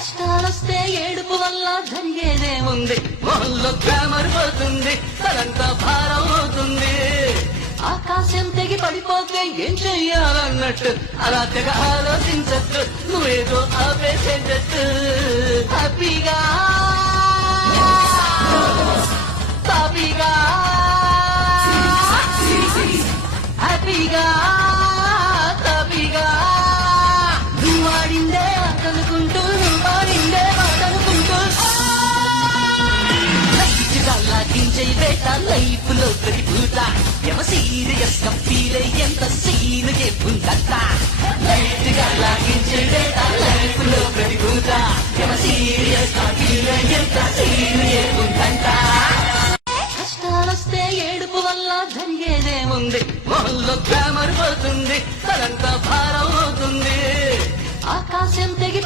కష్టాలొస్తే ఏడుపు వల్ల జరిగేదేముంది, మొహంలో గ్లామర్ పోతుంది, తలంతా భారం అవుతుంది. ఆకాశం తెగి పడిపోతే ఏం చెయ్యాలన్నట్టు అలా తెగ ఆలోచించట్టు, నువ్వేదో ఆపేసేటట్టు హ్యాపీగా హ్యాపీగా హ్యాపీగా హ్యాపీగా నువ్వు ఆడిందే ఆటనుకుంటూ, నువ్వు ఆడిందే ఆటనుకుంటూ లాగించే వేట లైఫ్ లో ప్రతిభూత ఎవ సీరియస్ గా ఫీల్ ఎంత సీన్ ఉందంట. లైట్ గా లాగించే వేట లైఫ్ లో ప్రతిభూత ఎవ సీరియస్ గా ఫీల్ ఎంత సీన్ ఉందంట. కష్టాలొస్తే ఏడుపు వల్ల జరిగేదేముంది, మొహంలో గ్లామర్ పోతుంది, తలంతా భారం అవుతుంది. ఆకాశం తెగి